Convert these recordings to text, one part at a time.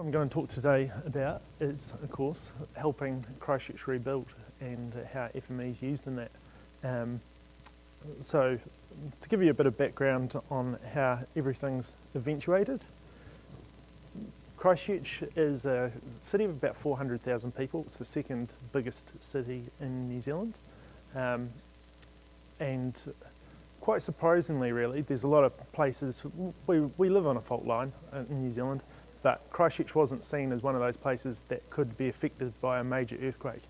What I'm going to talk today about is, of course, helping Christchurch rebuild and how FME is used in that. So, to give you a bit of background on how everything's eventuated, Christchurch is a city of about 400,000 people. It's the second biggest city in New Zealand. And quite surprisingly, really, there's a lot of places, we live on a fault line in New Zealand, but Christchurch wasn't seen as one of those places that could be affected by a major earthquake.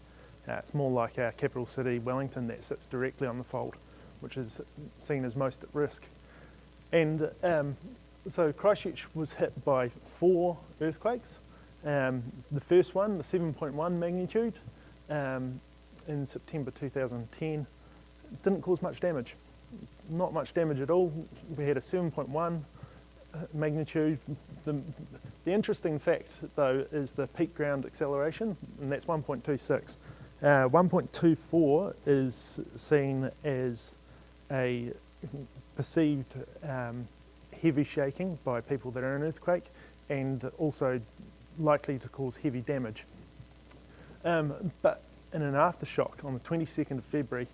It's more like our capital city, Wellington, that sits directly on the fault, which is seen as most at risk. And so Christchurch was hit by 4 earthquakes. The first one, the 7.1 magnitude, in September 2010, didn't cause much damage. Not much damage at all. We had a 7.1 magnitude. The interesting fact, though, is the peak ground acceleration, and that's 1.26. 1.24 is seen as a perceived heavy shaking by people that are in an earthquake, and also likely to cause heavy damage. But in an aftershock on the 22nd of February,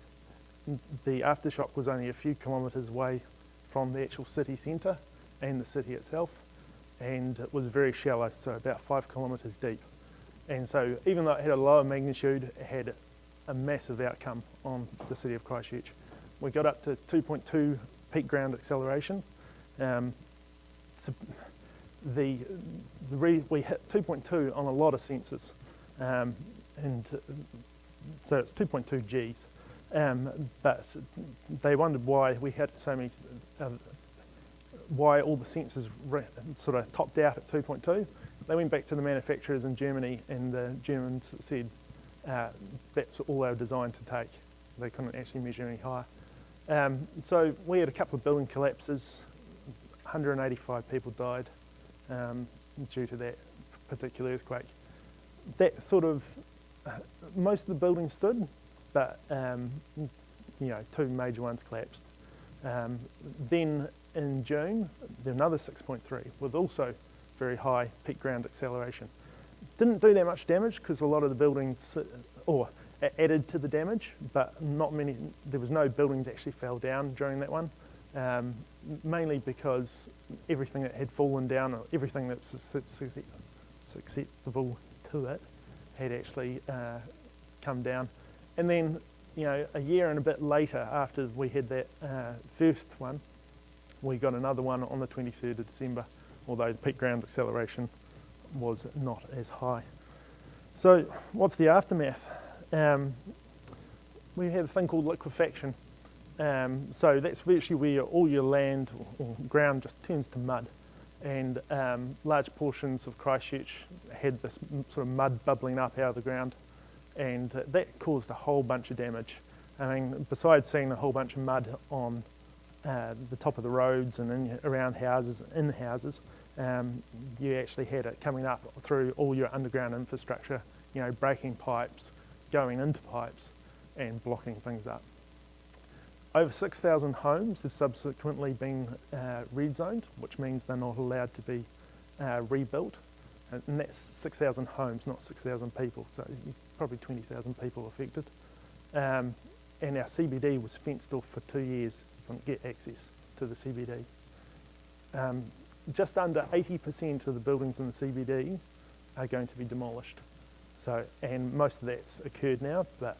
the aftershock was only a few kilometres away from the actual city centre and the city itself, and it was very shallow, so about 5 kilometres deep. And so even though it had a lower magnitude, it had a massive outcome on the city of Christchurch. We got up to 2.2 peak ground acceleration. So we hit 2.2 on a lot of sensors, and so it's 2.2 Gs. But they wondered why we had so many, why all the sensors sort of topped out at 2.2. They went back to the manufacturers in Germany, and the Germans said that's all they were designed to take. They couldn't actually measure any higher. So we had a couple of building collapses. 185 people died due to that particular earthquake. That sort of, most of the buildings stood, but you know, 2 major ones collapsed. Then in June, another 6.3 with also very high peak ground acceleration. Didn't do that much damage because a lot of the buildings, or added to the damage, but not many. There was no buildings actually fell down during that one, mainly because everything that had fallen down, or everything that's susceptible to it, had actually come down. And then, you know, a year and a bit later, after we had that first one, we got another one on the 23rd of December, although the peak ground acceleration was not as high. So what's the aftermath? We have a thing called liquefaction. So that's virtually where all your land or ground just turns to mud. And large portions of Christchurch had this sort of mud bubbling up out of the ground. And that caused a whole bunch of damage. I mean, besides seeing a whole bunch of mud on the top of the roads and around houses, in houses, you actually had it coming up through all your underground infrastructure, you know, breaking pipes, going into pipes, and blocking things up. Over 6,000 homes have subsequently been red zoned, which means they're not allowed to be rebuilt. And that's 6,000 homes, not 6,000 people, so probably 20,000 people affected. And our CBD was fenced off for 2 years. You couldn't get access to the CBD. Just under 80% of the buildings in the CBD are going to be demolished. So, and most of that's occurred now, but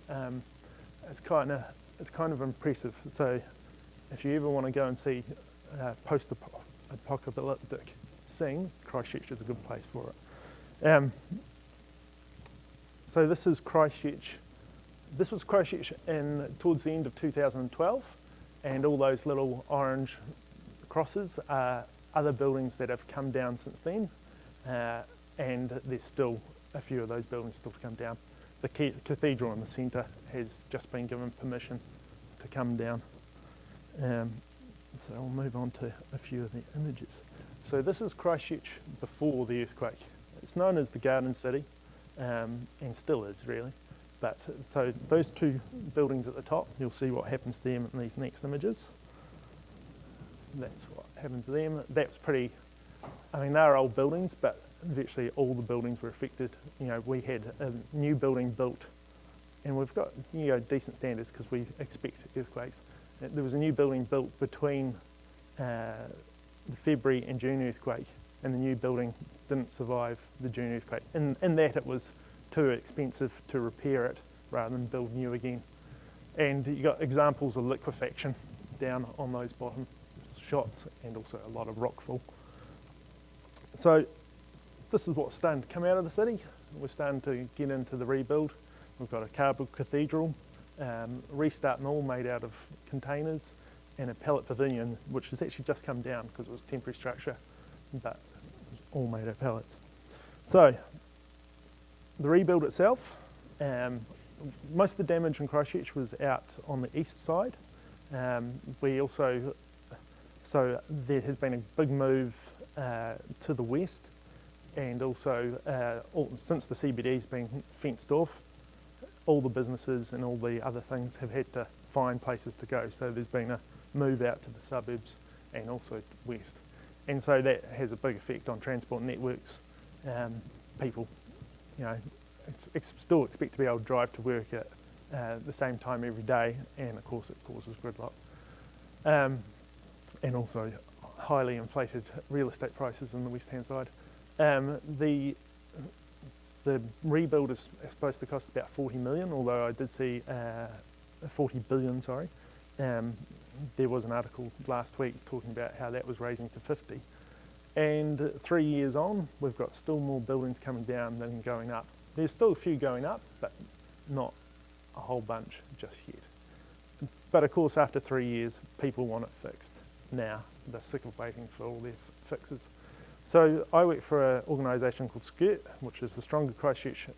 it's kind of impressive. So, if you ever want to go and see post-apocalyptic scene, Christchurch is a good place for it. So this is Christchurch. This was Christchurch towards the end of 2012, and all those little orange crosses are other buildings that have come down since then, and there's still a few of those buildings still to come down. The cathedral in the centre has just been given permission to come down. So I'll move on to a few of the images. So this is Christchurch before the earthquake. It's known as the Garden City, and still is really. But so those 2 buildings at the top, you'll see what happens to them in these next images. That's what happened to them. That's pretty, I mean, they're old buildings, but virtually all the buildings were affected. We had a new building built, and we've got decent standards because we expect earthquakes. There was a new building built between the February and June earthquake, and the new building didn't survive the June earthquake. In that it was too expensive to repair it rather than build new again. And you got examples of liquefaction down on those bottom shots, and also a lot of rockfall. So this is what's starting to come out of the city. We're starting to get into the rebuild. We've got a cardboard cathedral, restart mill made out of containers, and a pallet pavilion, which has actually just come down because it was temporary structure, but it was all made of pallets. So the rebuild itself, most of the damage in Christchurch was out on the east side. So there has been a big move to the west, and also since the CBD's been fenced off, all the businesses and all the other things have had to find places to go. So there's been a move out to the suburbs and also west. And so that has a big effect on transport networks. People, still expect to be able to drive to work at the same time every day, and of course it causes gridlock. And also highly inflated real estate prices on the west-hand side. The rebuild is supposed to cost about 40 million, although I did see 40 billion, sorry. There was an article last week talking about how that was raising to 50. And 3 years on, we've got still more buildings coming down than going up. There's still a few going up, but not a whole bunch just yet. But of course, after 3 years, people want it fixed now. They're sick of waiting for all their fixes. So I work for an organisation called SCIRT, which is the Stronger Christchurch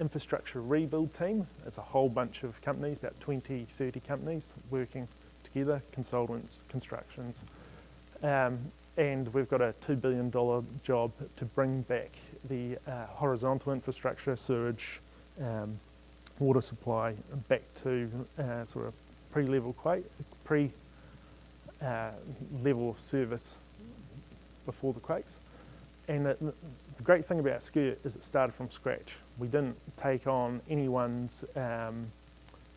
Infrastructure Rebuild Team. It's a whole bunch of companies, about 20, 30 companies working together, consultants, constructions. And we've got a $2 billion job to bring back the horizontal infrastructure, sewage, water supply back to sort of pre-level of service before the quakes. And the great thing about SCIRT is it started from scratch. We didn't take on anyone's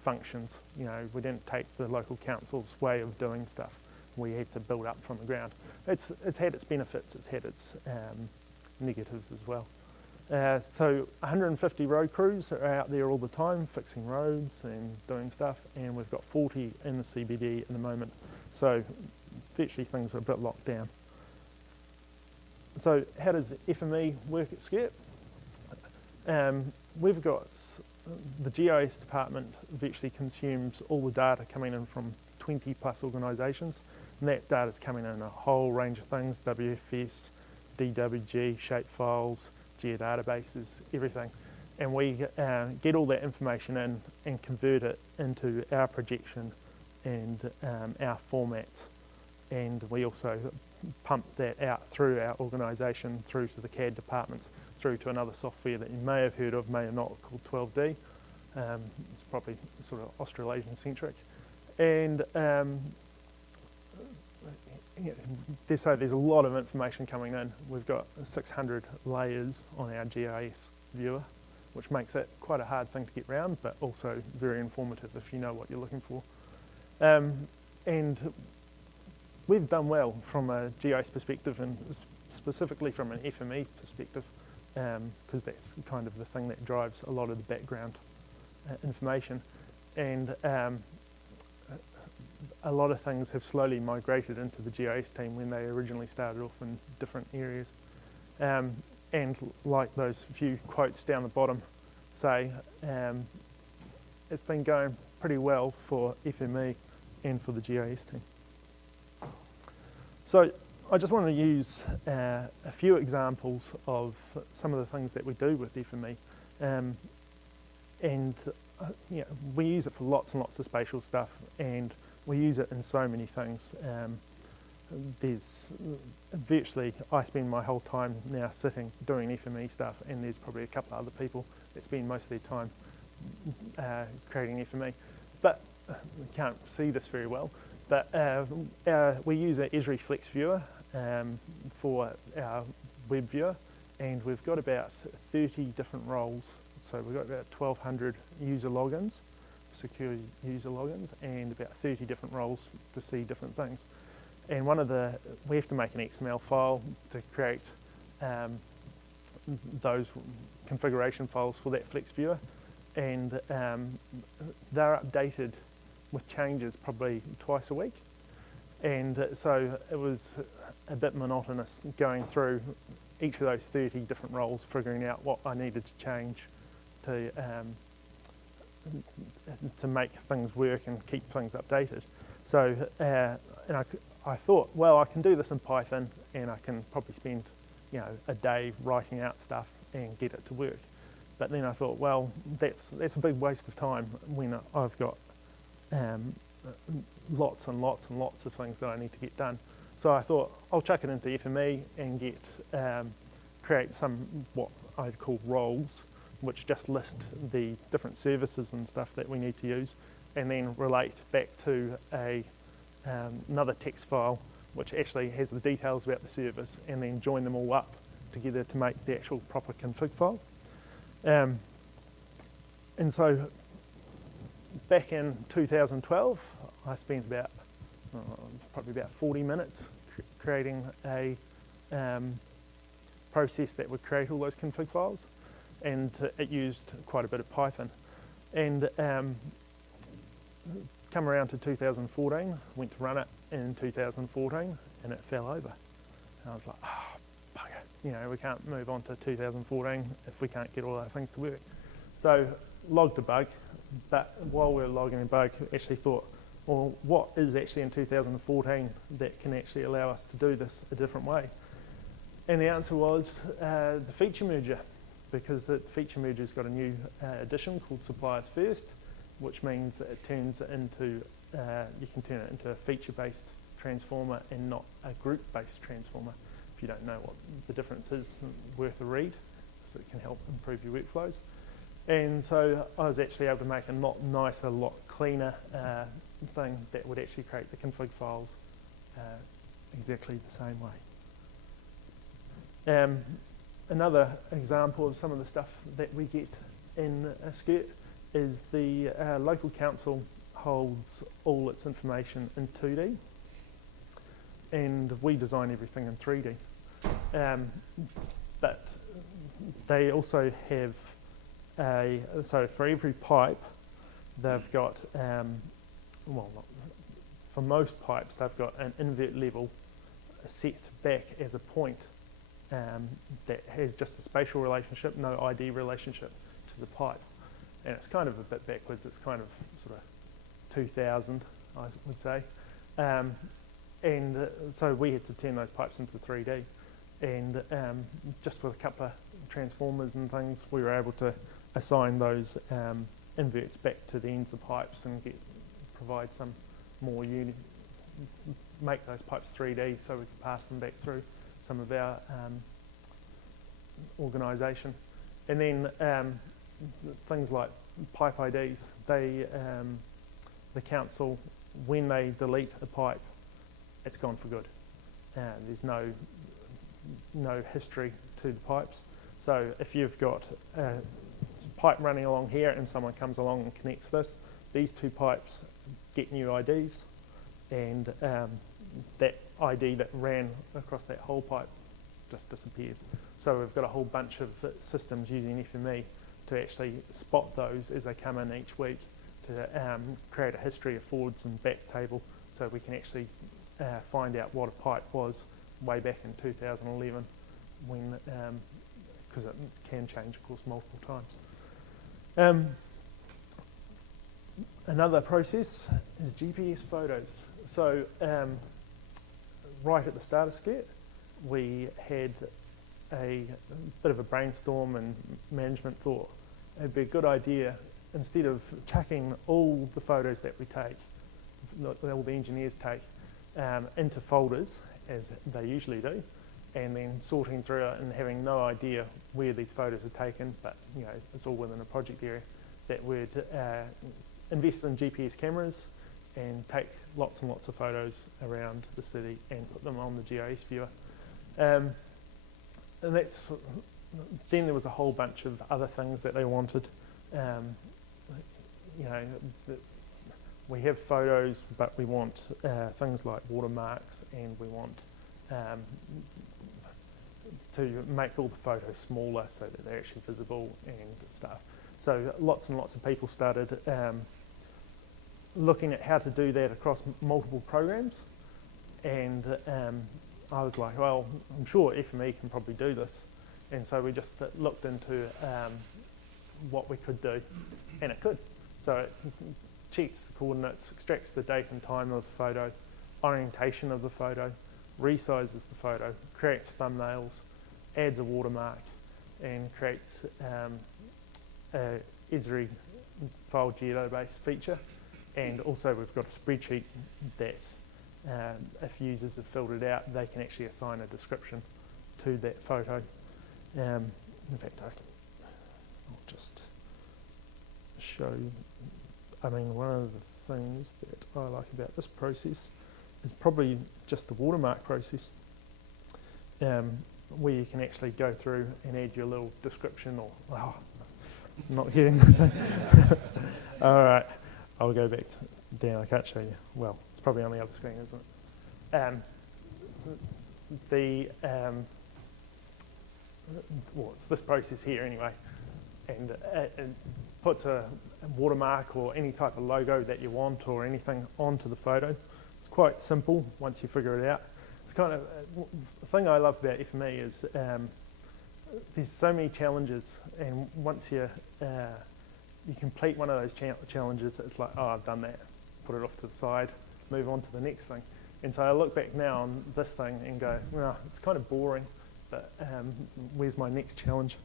functions. We didn't take the local council's way of doing stuff. We had to build up from the ground. It's had its benefits, it's had its negatives as well. So 150 road crews are out there all the time fixing roads and doing stuff, and we've got 40 in the CBD at the moment. So virtually things are a bit locked down. So how does FME work at SCIRT? We've got the GIS department virtually consumes all the data coming in from 20 plus organisations, and that data is coming in a whole range of things: WFS, DWG, shapefiles, geodatabases, everything. And we get all that information in and convert it into our projection and our formats. And we also pump that out through our organisation, through to the CAD departments, through to another software that you may have heard of, may or not, called 12D. It's probably sort of Australasian centric. And there's a lot of information coming in. We've got 600 layers on our GIS viewer, which makes it quite a hard thing to get around, but also very informative if you know what you're looking for. And we've done well from a GIS perspective, and specifically from an FME perspective, because that's kind of the thing that drives a lot of the background information. And a lot of things have slowly migrated into the GIS team when they originally started off in different areas. And like those few quotes down the bottom say, it's been going pretty well for FME and for the GIS team. So I just want to use a few examples of some of the things that we do with FME. We use it for lots and lots of spatial stuff, and we use it in so many things. There's virtually, I spend my whole time now sitting doing FME stuff, and there's probably a couple of other people that spend most of their time creating FME. But we can't see this very well, but we use an Esri Flex viewer for our web viewer, and we've got about 30 different roles. So we've got about 1,200 user logins, secure user logins, and about 30 different roles to see different things. And we have to make an XML file to create those configuration files for that Flex viewer, and they're updated with changes probably twice a week. And so it was a bit monotonous going through each of those 30 different roles, figuring out what I needed to change to make things work and keep things updated. So and I thought, well, I can do this in Python, and I can probably spend a day writing out stuff and get it to work. But then I thought, well, that's a big waste of time when I've got lots and lots and lots of things that I need to get done. So I thought I'll chuck it into FME and create some what I'd call roles, which just list the different services and stuff that we need to use, and then relate back to another text file which actually has the details about the service, and then join them all up together to make the actual proper config file. And so back in 2012, I spent probably about 40 minutes creating a process that would create all those config files, and it used quite a bit of Python. And come around to 2014, went to run it in 2014, and it fell over. And I was like, oh, bugger, we can't move on to 2014 if we can't get all our things to work. So logged a bug, but while we were logging a bug, actually thought, well, what is actually in 2014 that can actually allow us to do this a different way? And the answer was the feature merger, because the feature merger's got a new addition called Suppliers First, which means that it turns it into, you can turn it into a feature-based transformer and not a group-based transformer. If you don't know what the difference is, worth a read, so it can help improve your workflows. And so I was actually able to make a lot nicer, lot cleaner thing that would actually create the config files exactly the same way. Another example of some of the stuff that we get in a skirt is the local council holds all its information in 2D, and we design everything in 3D. But they also have so for every pipe, they've got, for most pipes, they've got an invert level set back as a point that has just a spatial relationship, no ID relationship to the pipe. And it's kind of a bit backwards. It's kind of sort of 2000, I would say. So we had to turn those pipes into 3D. And just with a couple of transformers and things, we were able to assign those inverts back to the ends of pipes and provide some more make those pipes 3D so we could pass them back through some of our organisation. And then things like pipe IDs, the council, when they delete a pipe, it's gone for good. There's no history to the pipes. So if you've got a pipe running along here and someone comes along and connects this, these two pipes get new IDs, and that ID that ran across that whole pipe just disappears. So we've got a whole bunch of systems using FME to actually spot those as they come in each week, to create a history of forwards and back table, so we can actually find out what a pipe was way back in 2011, when because it can change, of course, multiple times. Another process is GPS photos. So right at the start of SCIRT, we had a bit of a brainstorm, and management thought it'd be a good idea, instead of chucking all the photos that we take, all the engineers take, into folders, as they usually do, and then sorting through it and having no idea where these photos are taken, but it's all within a project area, that we'd invest in GPS cameras and take lots and lots of photos around the city and put them on the GIS viewer. then there was a whole bunch of other things that they wanted. We have photos, but we want things like watermarks, and we want to make all the photos smaller so that they're actually visible and stuff. So lots and lots of people started looking at how to do that across multiple programs, and I was like, well, I'm sure FME can probably do this, and so we just looked into what we could do, and it could. So it checks the coordinates, extracts the date and time of the photo, orientation of the photo, resizes the photo, creates thumbnails, adds a watermark, and creates a Esri file database feature. And also we've got a spreadsheet that if users have filled it out, they can actually assign a description to that photo. In fact, I'll just show you. I mean, one of the things that I like about this process is probably just the watermark process, where you can actually go through and add your little description or, oh, I'm not getting the thing. All right, I'll go back down. I can't show you. Well, it's probably on the other screen, isn't it? Well, it's this process here anyway, and it puts a watermark or any type of logo that you want or anything onto the photo. It's quite simple once you figure it out. It's kind of the thing I love about FME is there's so many challenges, and once you complete one of those challenges, it's like, oh, I've done that, put it off to the side, move on to the next thing. And so I look back now on this thing and go, well, it's kind of boring, but where's my next challenge?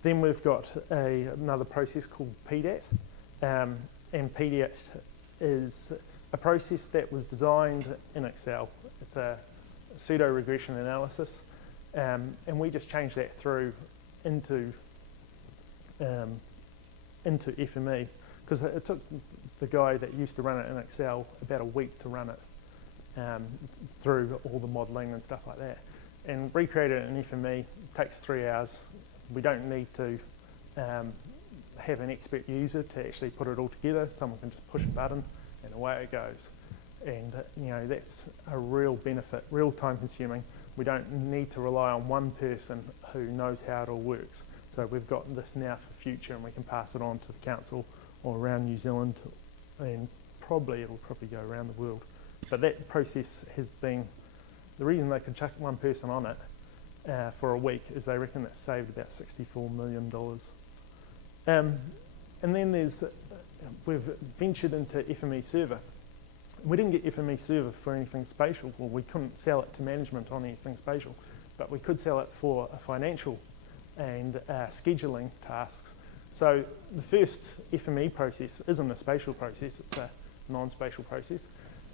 Then we've got another process called PDAT, and PDAT is a process that was designed in Excel. It's a pseudo-regression analysis, and we just changed that through into FME, because it took the guy that used to run it in Excel about a week to run it through all the modelling and stuff like that. And recreate it in FME takes 3 hours. We don't need to have an expert user to actually put it all together. Someone can just push a button and away it goes. And that's a real benefit, real time consuming. We don't need to rely on one person who knows how it all works. So we've got this now for future, and we can pass it on to the council or around New Zealand, and it'll probably go around the world. But that process has been, the reason they could chuck one person on it for a week is they reckon it saved about $64 million. And then we've ventured into FME Server. We didn't get FME Server for anything spatial, or we couldn't sell it to management on anything spatial, but we could sell it for a financial and scheduling tasks. So the first FME process isn't a spatial process, it's a non-spatial process.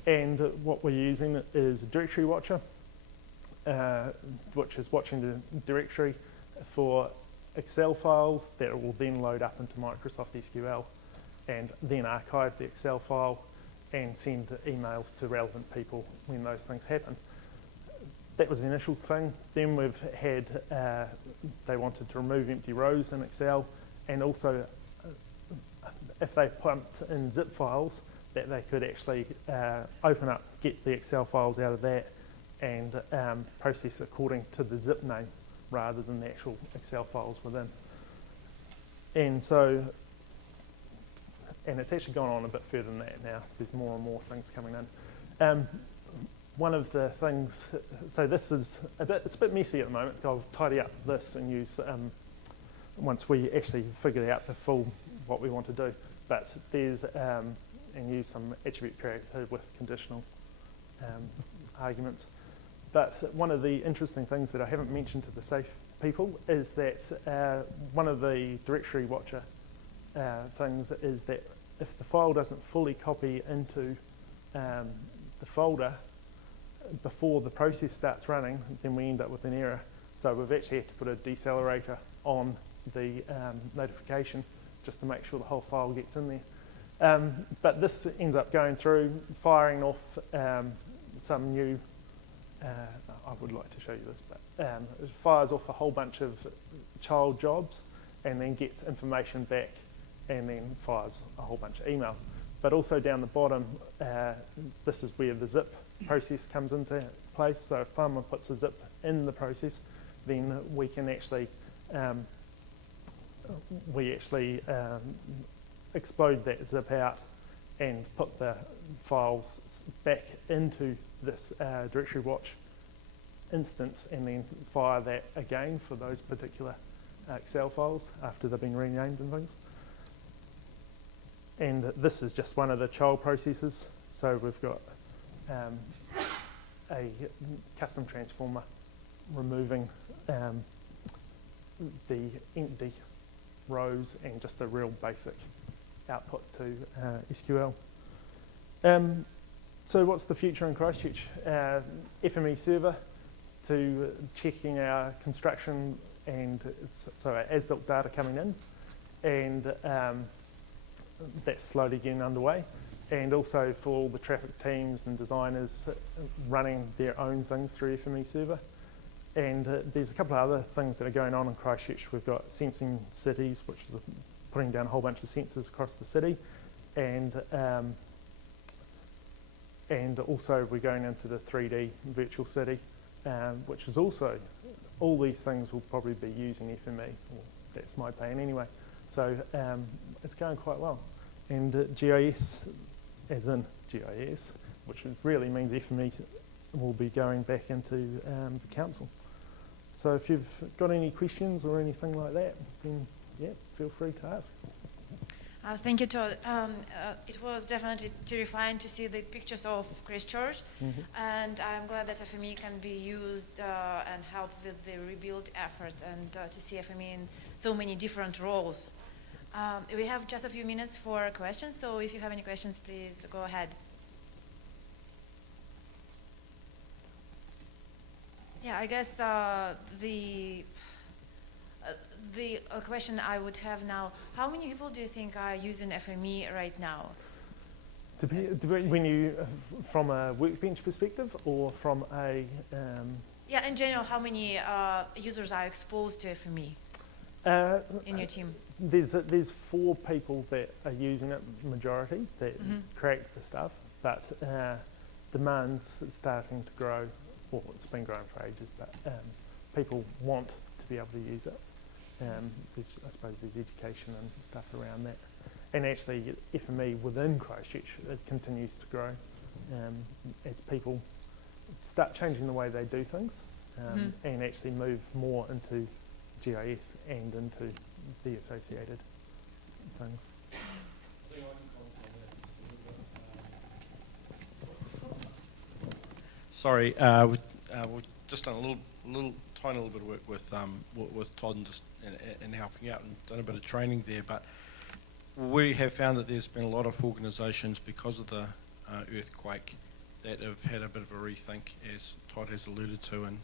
And what we're using is a directory watcher, which is watching the directory for Excel files that will then load up into Microsoft SQL and then archive the Excel file and send emails to relevant people when those things happen. That was the initial thing. Then we've had, they wanted to remove empty rows in Excel, and also if they pumped in zip files, that they could actually open up, get the Excel files out of that and process according to the zip name rather than the actual Excel files within. And so, and it's actually gone on a bit further than that now. There's more and more things coming in. One of the things, so this is it's a bit messy at the moment. I'll tidy up this and use, once we actually figure out the full, what we want to do. But there's, and use some attribute creator with conditional arguments. But one of the interesting things that I haven't mentioned to the SAFE people is that one of the directory watcher things is that if the file doesn't fully copy into the folder before the process starts running, then we end up with an error. So we've actually had to put a decelerator on the notification just to make sure the whole file gets in there. But this ends up going through, firing off some new I would like to show you this, but it fires off a whole bunch of child jobs and then gets information back and then fires a whole bunch of emails. But also down the bottom, this is where the zip process comes into place. So if farmer puts a zip in the process, then we can actually explode that zip out and put the files back into this directory watch instance and then fire that again for those particular Excel files after they've been renamed and things. And this is just one of the child processes. So we've got a custom transformer removing the empty rows and just a real basic output to SQL. So what's the future in Christchurch? FME server to checking our construction and so our as-built data coming in, and that's slowly getting underway. And also for all the traffic teams and designers running their own things through FME server. And there's a couple of other things that are going on in Christchurch. We've got sensing cities, which is putting down a whole bunch of sensors across the city, and also we're going into the 3D virtual city, which is also, all these things will probably be using FME, or that's my plan anyway. So it's going quite well. And GIS, as in GIS, which really means FME will be going back into the council. So if you've got any questions or anything like that, then yeah, feel free to ask. Thank you, Todd. It was definitely terrifying to see the pictures of Christchurch, and I'm glad that FME can be used and help with the rebuild effort, and to see FME in so many different roles. We have just a few minutes for questions, so if you have any questions, please go ahead. Yeah, I guess the question I would have now, how many people do you think are using FME right now? When you, from a workbench perspective or from a... Yeah, in general, how many users are exposed to FME in your team? There's 4 people that are using it, majority, that create the stuff, but demand's starting to grow. Well, it's been growing for ages, but people want to be able to use it. I suppose there's education and stuff around that. And actually, FME within Christchurch, it continues to grow as people start changing the way they do things and actually move more into GIS and into the associated things. Sorry, we've just done a tiny little bit of work with Todd and helping out, and done a bit of training there. But we have found that there's been a lot of organisations, because of the earthquake, that have had a bit of a rethink, as Todd has alluded to, and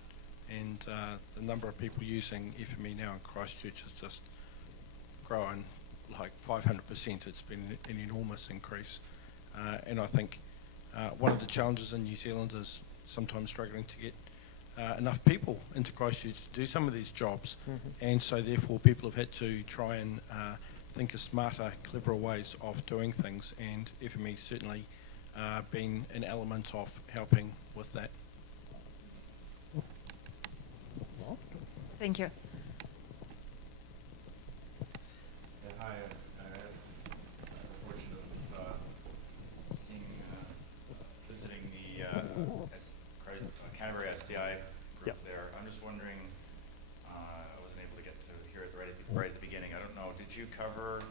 the number of people using FME now in Christchurch has just grown like 500%. It's been an enormous increase, and I think one of the challenges in New Zealand is sometimes struggling to get enough people into Christchurch to do some of these jobs, and so therefore people have had to try and think of smarter, cleverer ways of doing things, and FME certainly been an element of helping with that. Thank you. Hi, I had the fortune of visiting the Canterbury SDI group there. I'm just wondering, I wasn't able to get to hear it right at the beginning. I don't know, did you cover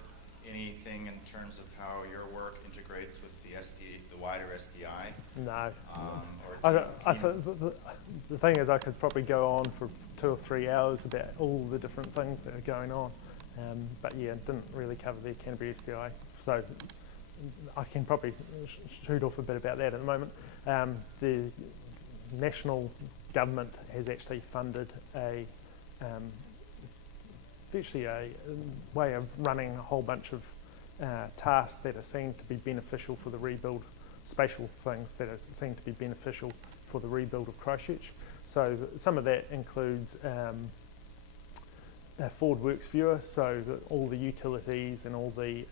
anything in terms of how your work integrates with the wider SDI? No. The thing is, I could probably go on for 2 or 3 hours about all the different things that are going on. But yeah, didn't really cover the Canterbury SDI. So I can probably shoot off a bit about that at the moment. The national government has actually funded virtually a way of running a whole bunch of tasks that are seen to be beneficial for the rebuild, spatial things that are seen to be beneficial for the rebuild of Christchurch. So some of that includes a Ford Works viewer, so that all the utilities and all the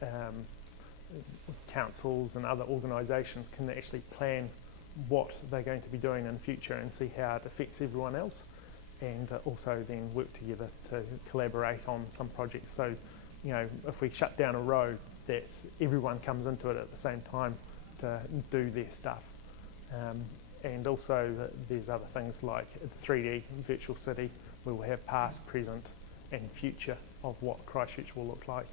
councils and other organisations can actually plan what they're going to be doing in future and see how it affects everyone else, and also then work together to collaborate on some projects. So, you know, if we shut down a road, that everyone comes into it at the same time to do their stuff. And also there's other things like the 3D virtual city, where we'll have past, present and future of what Christchurch will look like,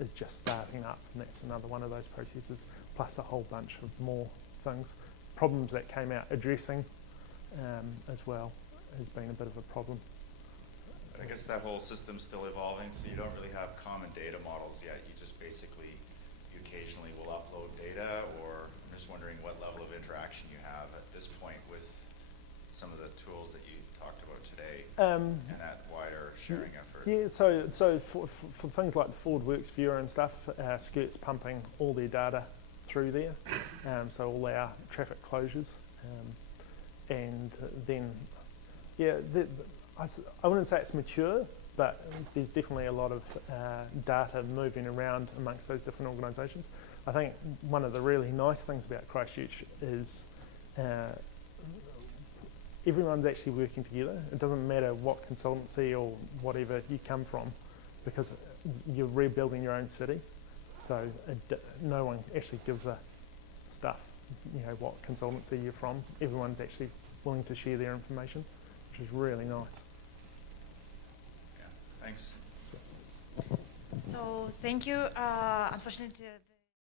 is just starting up, and that's another one of those processes, plus a whole bunch of more things. Problems that came out addressing as well has been a bit of a problem. But I guess that whole system's still evolving, so you don't really have common data models yet. You just basically, you occasionally will upload data, or I'm just wondering what level of interaction you have at this point with some of the tools that you talked about today and that wider sharing effort. Yeah, so for things like the Ford Works viewer and stuff, Skirt's pumping all their data through there, so all our traffic closures, and then, yeah, I wouldn't say it's mature, but there's definitely a lot of data moving around amongst those different organisations. I think one of the really nice things about Christchurch is everyone's actually working together. It doesn't matter what consultancy or whatever you come from, because you're rebuilding your own city. So no one actually gives a stuff, you know, what consultancy you're from. Everyone's actually willing to share their information, which is really nice. Yeah, thanks. So thank you. Unfortunately,